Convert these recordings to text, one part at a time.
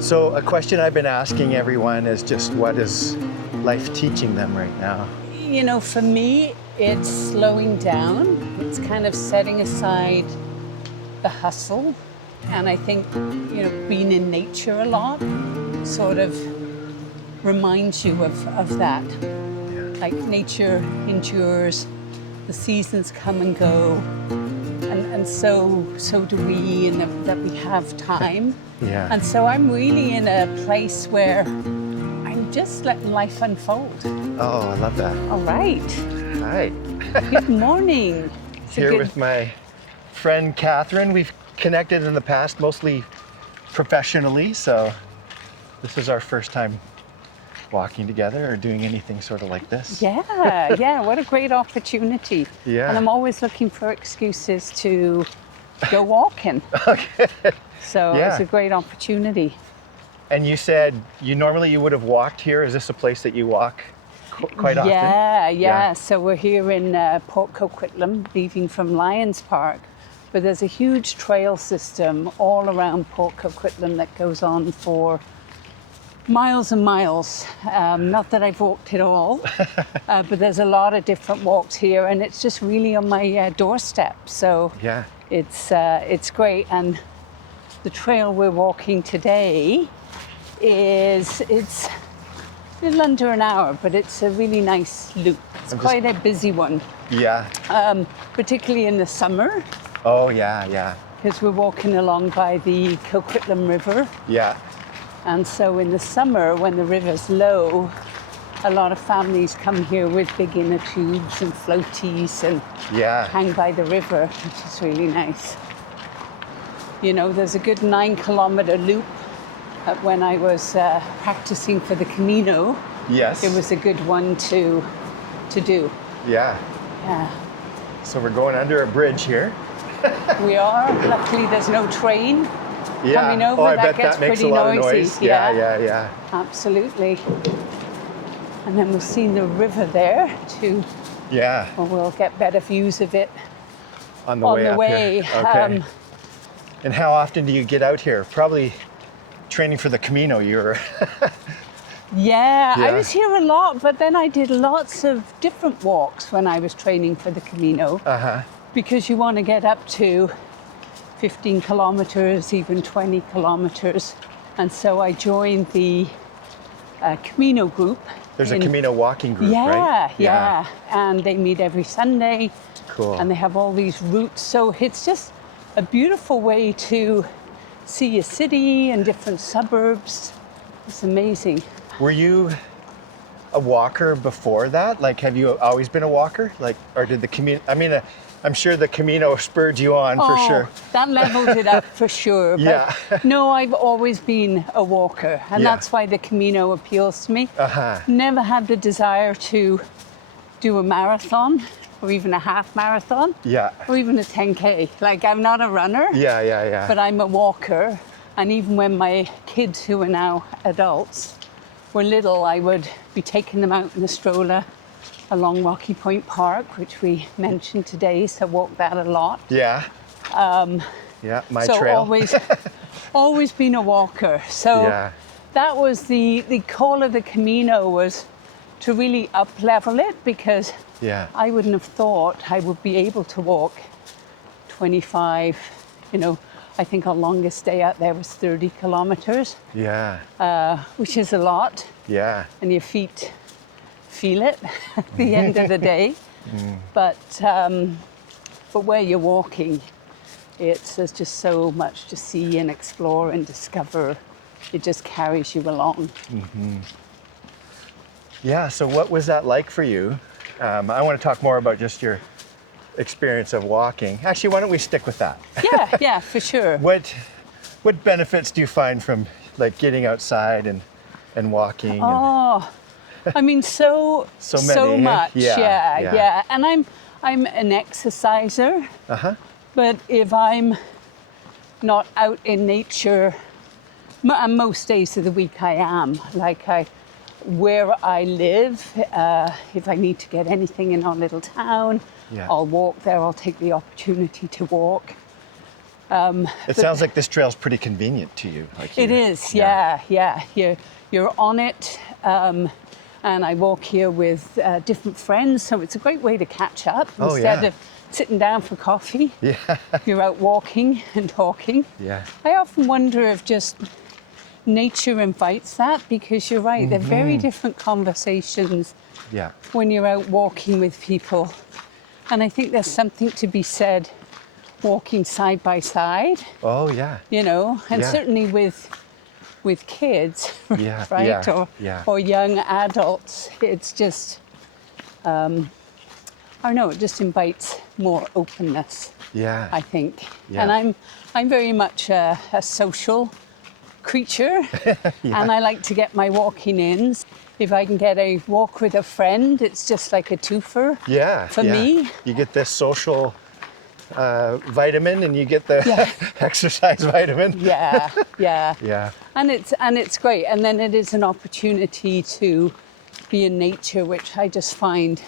So a question I've been asking everyone is just, what is life teaching them right now? You know, for me, it's slowing down. It's kind of setting aside the hustle. And I think, you know, being in nature a lot sort of reminds you of that. Yeah. Like nature endures, the seasons come and go. And so do we, and that we have time. Yeah. And so I'm really in a place where I'm just letting life unfold. Oh, I love that. All right. Hi. Good morning. Here with my friend Catherine. We've connected in the past, mostly professionally, so this is our first time walking together or doing anything sort of like this. Yeah, what a great opportunity. Yeah. And I'm always looking for excuses to go walking. Okay. So Yeah. it's a great opportunity. And you said you would have walked here. Is this a place that you walk quite often? Yeah. So we're here in Port Coquitlam, leaving from Lions Park. But there's a huge trail system all around Port Coquitlam that goes on for miles and miles. Not that I've walked it all, but there's a lot of different walks here, and it's just really on my doorstep. So Yeah. it's great. And the trail we're walking today it's a little under an hour, but it's a really nice loop. It's quite a busy one. Yeah. Particularly in the summer, Oh, yeah. because we're walking along by the Coquitlam River. Yeah. And so in the summer, when the river's low, a lot of families come here with big inner tubes and floaties and Yeah. hang by the river, which is really nice. You know, there's a good 9-kilometer loop. When I was practicing for the Camino, Yes. it was a good one to do. Yeah. Yeah. So we're going under a bridge here. We are. Luckily, there's no train Yeah. coming over. Oh, I That bet gets that makes pretty a lot noisy. of noise. Yeah. Absolutely. And then we'll see the river there too. Yeah. Or we'll get better views of it On the on way the up way. here. Okay. And how often do you get out here? Probably training for the Camino. You're. Yeah, I Yeah. was here a lot, but then I did lots of different walks when I was training for the Camino. Because you want to get up to 15 kilometers, even 20 kilometers. And so I joined the Camino group. There's a Camino walking group, right? Yeah. And they meet every Sunday. Cool. And they have all these routes. So it's just a beautiful way to see a city and different suburbs. It's amazing. Were you a walker before that? Like, have you always been a walker? Like, or did the Camino? I mean, I'm sure the Camino spurred you on for sure. That leveled it up for sure. But Yeah. no, I've always been a walker, and Yeah. that's why the Camino appeals to me. Uh-huh. Never had the desire to do a marathon or even a half marathon Yeah. or even a 10K. Like, I'm not a runner, Yeah. but I'm a walker. And even when my kids, who are now adults, were little, I would be taking them out in a stroller along Rocky Point Park, which we mentioned today, so walk that a lot. Yeah. Yeah, my So trail. always been a walker. So Yeah. that was the call of the Camino, was to really up level it, because Yeah. I wouldn't have thought I would be able to walk 25, I think our longest day out there was 30 kilometers, Yeah. which is a lot, Yeah. and your feet feel it at the end of the day. But where you're walking, there's just so much to see and explore and discover. It just carries you along. Yeah. So what was that like for you? I want to talk more about just your experience of walking. Actually, why don't we stick with that? Yeah, for sure. What benefits do you find from like getting outside and walking? Oh, I mean, so many, much. yeah. Yeah. And I'm an exerciser, but if I'm not out in nature, and most days of the week I am, like where I live, if I need to get anything in our little town, Yeah. I'll walk there. I'll take the opportunity to walk. It sounds like this trail's pretty convenient to you. Like It is, yeah. You're on it, and I walk here with different friends, so it's a great way to catch up Oh, instead yeah. of sitting down for coffee. Yeah. You're out walking and talking. Yeah. I often wonder if just nature invites that, because you're right, they're very different conversations Yeah. when you're out walking with people. And I think there's something to be said walking side by side, Oh, yeah. you know, and Yeah. certainly with kids, Yeah, right? yeah. Or young adults. It's just I don't know, it just invites more openness, Yeah. I think. Yeah. And I'm very much a social creature, and I like to get my walking in. If I can get a walk with a friend, it's just like a twofer. Yeah. For yeah. me. You get this social vitamin and you get the Yeah. exercise vitamin. Yeah, yeah. Yeah. And it's great. And then it is an opportunity to be in nature, which I just find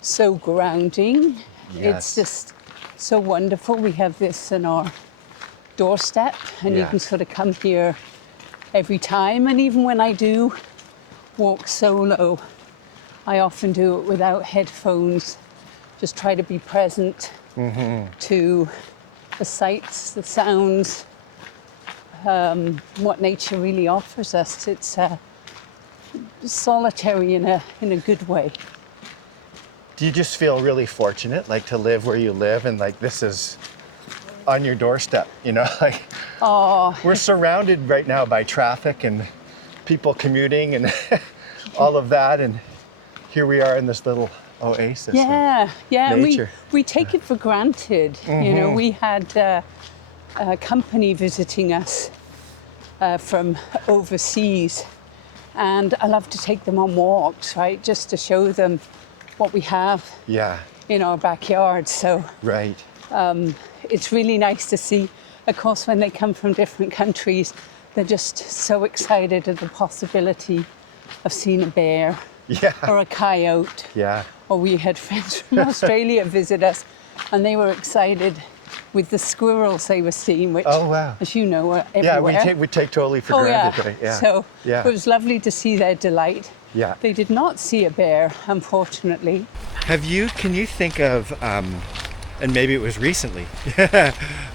so grounding. Yes. It's just so wonderful. We have this in our doorstep, and you Yeah. can sort of come here every time. And even when I do walk solo, I often do it without headphones. Just try to be present to the sights, the sounds, what nature really offers us. It's solitary in a good way. Do you just feel really fortunate, like to live where you live and like this is on your doorstep, you know? Like we're surrounded right now by traffic and people commuting and all of that, and here we are in this little oasis. of Yeah. And nature. we take it for granted. You know, we had a company visiting us from overseas, and I love to take them on walks, right? Just to show them what we have Yeah, in our backyard. So right. it's really nice to see. Of course, when they come from different countries, they're just so excited at the possibility of seeing a bear Yeah, or a coyote. yeah. Or we had friends from Australia visit us, and they were excited with the squirrels they were seeing, which, Oh, wow. as you know, are Yeah, everywhere. we take totally for Oh, granted. yeah. Right? Yeah. So yeah. it was lovely to see their delight. Yeah. They did not see a bear, unfortunately. Can you think of, and maybe it was recently,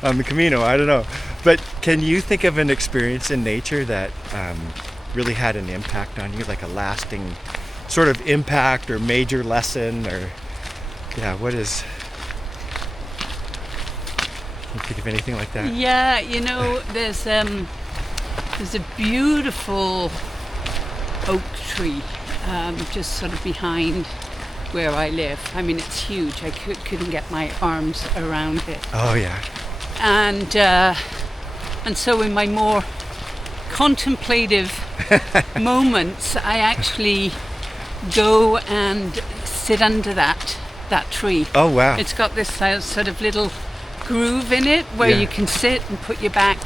on the Camino, I don't know, but can you think of an experience in nature that really had an impact on you, like a lasting sort of impact or major lesson, or, yeah, what is, can you think of anything like that? Yeah, you know, there's a beautiful oak tree just sort of behind where I live. I mean, it's huge. I couldn't get my arms around it. Oh, yeah. And so in my more contemplative moments, I actually go and sit under that tree. Oh, wow. It's got this sort of little groove in it where Yeah. you can sit and put your back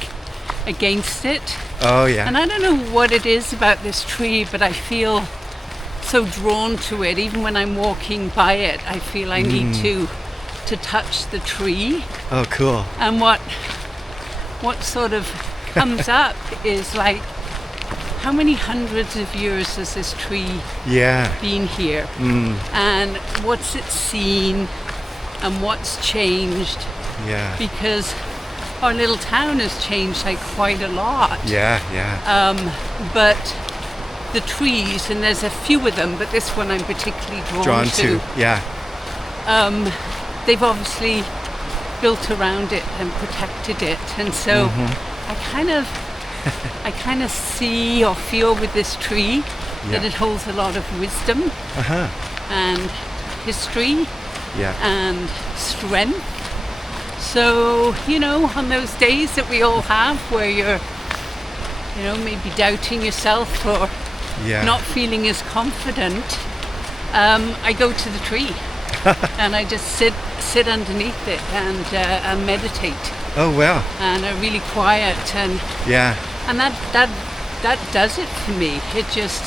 against it. Oh, yeah. And I don't know what it is about this tree, but I feel so drawn to it. Even when I'm walking by it, I feel I need to touch the tree. Oh, cool. And what sort of comes up is like, how many hundreds of years has this tree Yeah. been here? And what's it seen and what's changed? Yeah. Because our little town has changed like quite a lot. Yeah, yeah. But the trees, and there's a few of them, but this one I'm particularly drawn to. Yeah. They've obviously built around it and protected it, and so I kind of see or feel with this tree that Yeah. it holds a lot of wisdom and history Yeah. and strength. So, you know, on those days that we all have where you're, you know, maybe doubting yourself or Yeah. not feeling as confident, I go to the tree and I just sit underneath it and meditate, Oh, wow. and are really quiet, and Yeah. that that does it for me. It just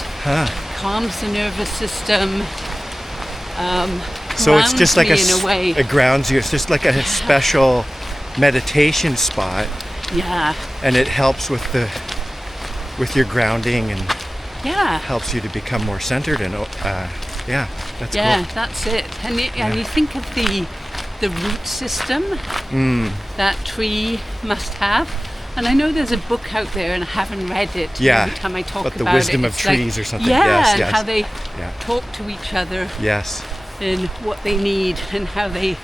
calms the nervous system. So it's just like grounds me in a way. it grounds you. It's just like a special meditation spot, Yeah. and it helps with your grounding and Yeah. helps you to become more centered. And that's Yeah, cool. that's it. And you think of the root system that tree must have. And I know there's a book out there, and I haven't read it. Yeah, Every time I talk about the about wisdom it, of it's like, trees or something. Yeah, Yes, and yes. how they Yeah. talk to each other Yes. and what they need, and how they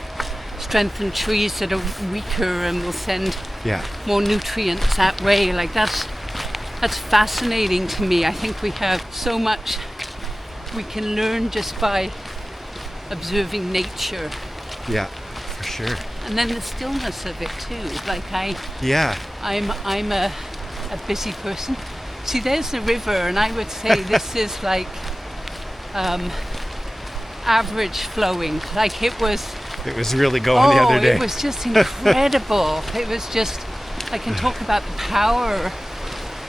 strengthen trees that are weaker and will send Yeah. more nutrients that way. Like that's fascinating to me. I think we have so much we can learn just by observing nature, Yeah. For sure. and then the stillness of it too. Like Yeah. I'm a busy person. See, there's the river, and I would say this is like average flowing. Like it was. It was really going the other day. It was just incredible. It was just. I can talk about the power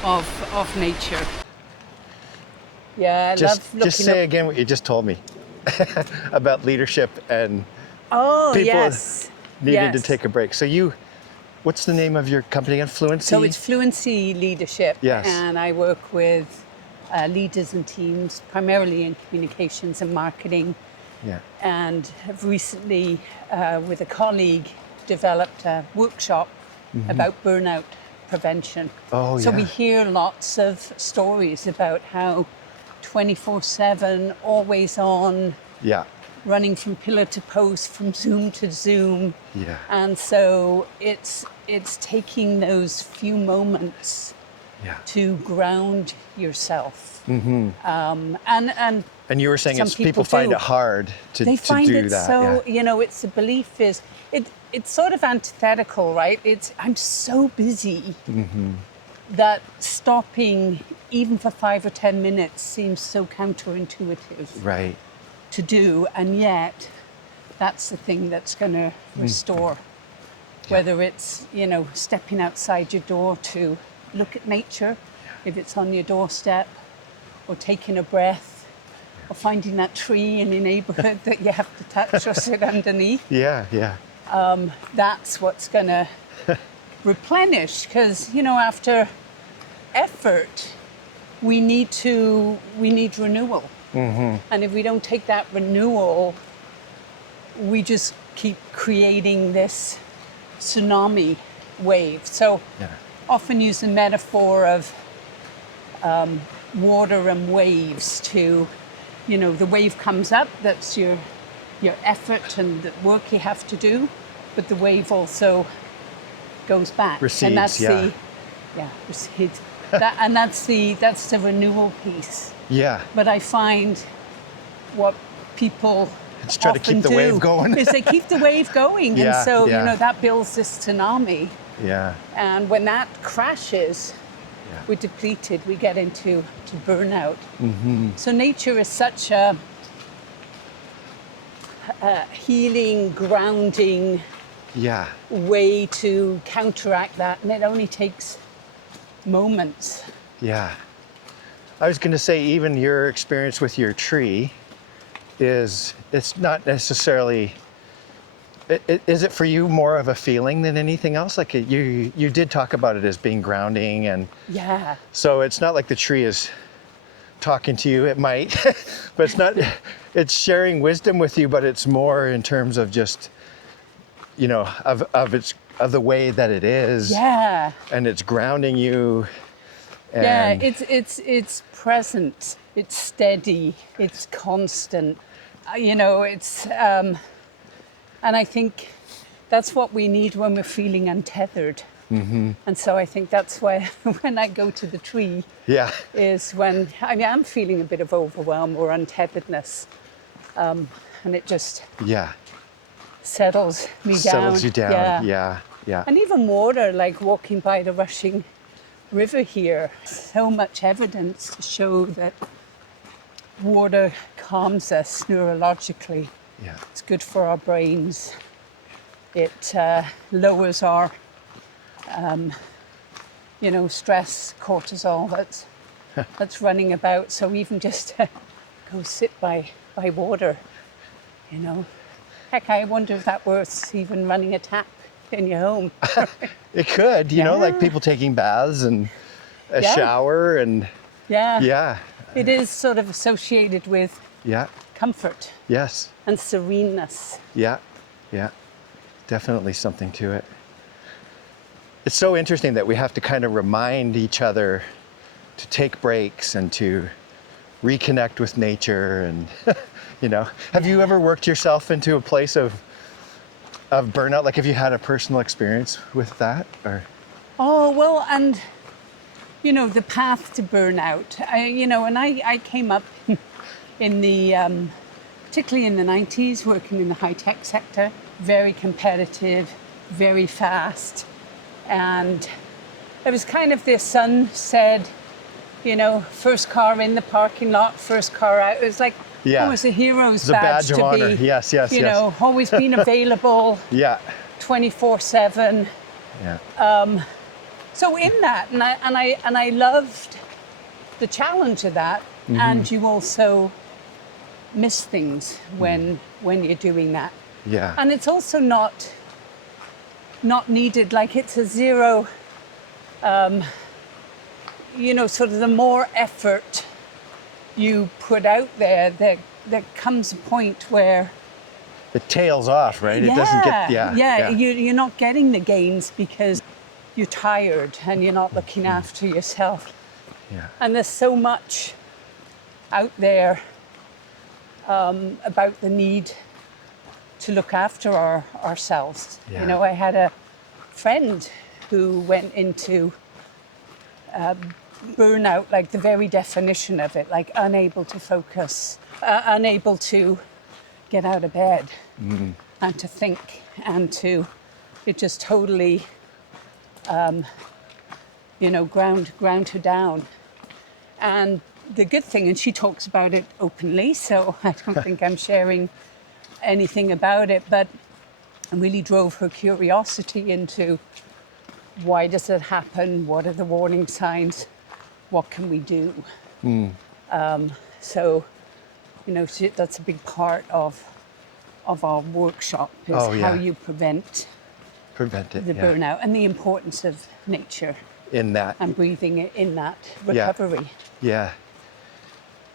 of nature. Yeah, I love looking Just say again what you just told me about leadership and people yes. needing to Yes. take a break. So what's the name of your company again? Fluency? So it's Fluency Leadership. Yes. And I work with leaders and teams, primarily in communications and marketing. Yeah. And have recently, with a colleague, developed a workshop about burnout prevention. Oh, So yeah. we hear lots of stories about how 24/7, always on, Yeah. running from pillar to post, from Zoom to Zoom. Yeah. And so it's taking those few moments Yeah. to ground yourself. And And you were saying some it's people people find do. it hard to they find do it that. so, yeah. it's the belief is, it's sort of antithetical, right? I'm so busy that stopping even for 5 or 10 minutes seems so counterintuitive Right. to do, and yet that's the thing that's going to restore. Whether it's, stepping outside your door to look at nature, if it's on your doorstep, or taking a breath, or finding that tree in your neighborhood that you have to touch or sit underneath. Yeah. Yeah. That's what's going to replenish, because after effort we need renewal. And if we don't take that renewal, we just keep creating this tsunami wave. So Yeah. often use the metaphor of water and waves to, the wave comes up, that's your effort and the work you have to do, but the wave also goes back. Recedes, and that's yeah. recedes. That's the renewal piece. Yeah. But I find what people It's try to often keep the do wave going. is they keep the wave going. Yeah, And so, yeah. that builds this tsunami. Yeah. And when that crashes, we're depleted, we get into burnout. So nature is such a healing, grounding Yeah. way to counteract that, and it only takes moments. Yeah. I was going to say, even your experience with your tree it's not necessarily, is it for you more of a feeling than anything else? Like you did talk about it as being grounding, and Yeah. so it's not like the tree is talking to you. It might, but it's not, it's sharing wisdom with you, but it's more in terms of just, of the way that it is. Yeah. And it's grounding you. Yeah, And it's present, it's steady, it's constant. It's and I think that's what we need when we're feeling untethered. And so I think that's why when I go to the tree yeah. is when I'm feeling a bit of overwhelm or untetheredness, and it just Yeah. settles me down. Settles you down. Yeah. Yeah. And even water, like walking by the rushing river here, so much evidence to show that water calms us neurologically. Yeah. It's good for our brains. It lowers our, stress, cortisol. That's that's running about. So even just to go sit by water, you know. Heck, I wonder if that worth even running a tap in your home. It could, you know, like Yeah. people taking baths and a Yeah. shower and Yeah. yeah, It is sort of associated with yeah, comfort yes, and sereneness. yeah, yeah, definitely something to it. It's so interesting that we have to kind of remind each other to take breaks and to reconnect with nature and, you know. Have you ever worked yourself into a place of burnout? Like, have you had a personal experience with that or? Oh, well, and you know, the path to burnout. I came up in the, particularly in the 90s, working in the high-tech sector, very competitive, very fast. And it was kind of this sun said, you know, first car in the parking lot, first car out. It was like almost a hero's It's a badge badge of to honor. be, Yes, yes, you yes. know, always being available Yeah, 24/7. yeah, So in that, and I loved the challenge of that, and you also miss things when you're doing that, yeah, and it's also not needed. Like it's a zero. You know, sort of the more effort you put out there, there comes a point where it tails off, right? It doesn't get, yeah. You're not getting the gains because you're tired and you're not looking after yourself. Yeah. And there's so much out there about the need to look after ourselves. Yeah. You know, I had a friend who went into burnout, like the very definition of it, like unable to focus, unable to get out of bed and to think and to, it just totally, you know, ground her down. And the good thing, and she talks about it openly, so I don't think I'm sharing anything about it, but it really drove her curiosity into why does it happen? What are the warning signs? What can we do? So, you know, that's a big part of our workshop is how you prevent Prevent it. the burnout and the importance of nature In that. and breathing in that recovery. Yeah.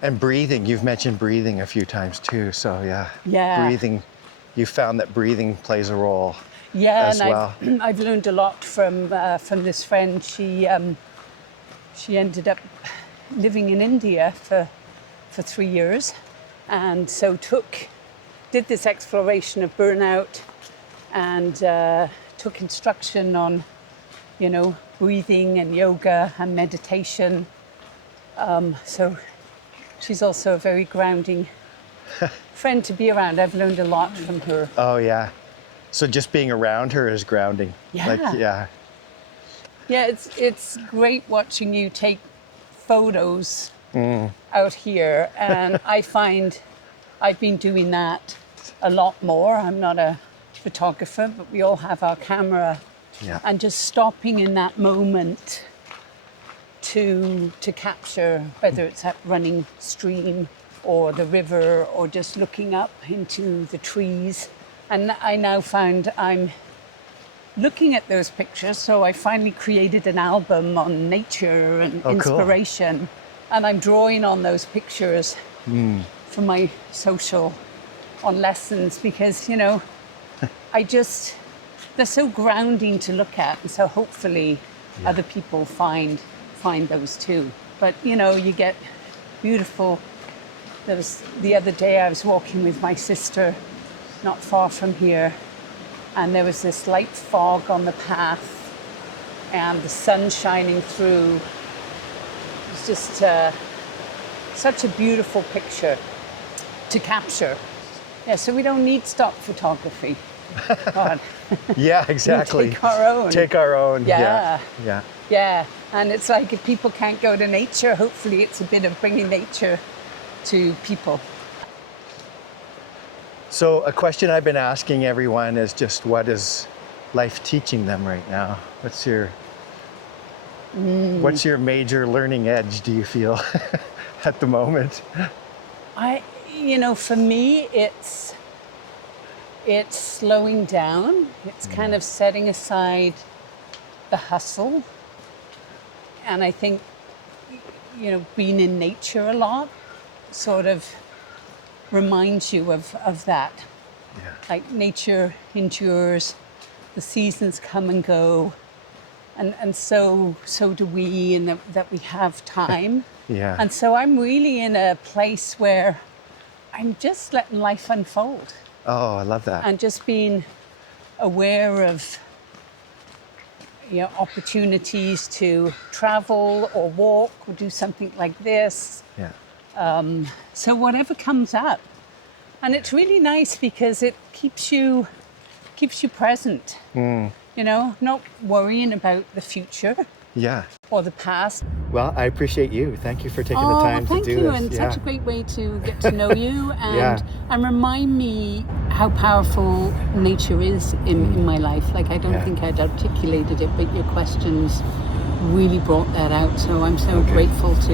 And breathing, you've mentioned breathing a few times too. So Yeah. breathing, you found that breathing plays a role. Yeah, as and well. I've learned a lot from this friend. She ended up living in India for 3 years, and so did this exploration of burnout, and took instruction on, you know, breathing and yoga and meditation. So she's also a very grounding friend to be around. I've learned a lot from her. Oh yeah. So just being around her is grounding. Yeah. Like, yeah. Yeah, it's great watching you take photos out here, and I find I've been doing that a lot more. I'm not a photographer, but we all have our camera, and just stopping in that moment to capture, whether it's that running stream or the river or just looking up into the trees. And I now find I'm looking at those pictures, so I finally created an album on nature and inspiration. Cool. And I'm drawing on those pictures for my social, on lessons, because, you know, they're so grounding to look at. And so hopefully other people find those too. But, you know, you get beautiful. The other day I was walking with my sister not far from here, and there was this light fog on the path and the sun shining through. It was just such a beautiful picture to capture. Yeah, so we don't need stock photography. God. Yeah, exactly. Take our own. Take our own. Yeah. Yeah. Yeah, and it's like if people can't go to nature, hopefully it's a bit of bringing nature to people. So a question I've been asking everyone is just, what is life teaching them right now? What's your What's your major learning edge, do you feel, at the moment? For me, it's slowing down. It's kind of setting aside the hustle. And I think, being in nature a lot sort of reminds you of that. Yeah. Like nature endures, the seasons come and go, and so do we, and that we have time. Yeah. And so I'm really in a place where I'm just letting life unfold Oh, I love that. and just being aware of opportunities to travel or walk or do something like this. Yeah. So whatever comes up. And it's really nice because it keeps you present. Not worrying about the future Yeah. or the past. Well, I appreciate you. Thank you for taking the time to do this. Thank you, and such a great way to get to know you and Yeah. and remind me how powerful nature is in my life. Like I don't think I'd articulated it, but your questions really brought that out. So I'm so grateful for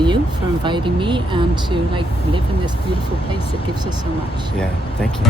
you for inviting me and to live in this beautiful place that gives us so much. Yeah, thank you.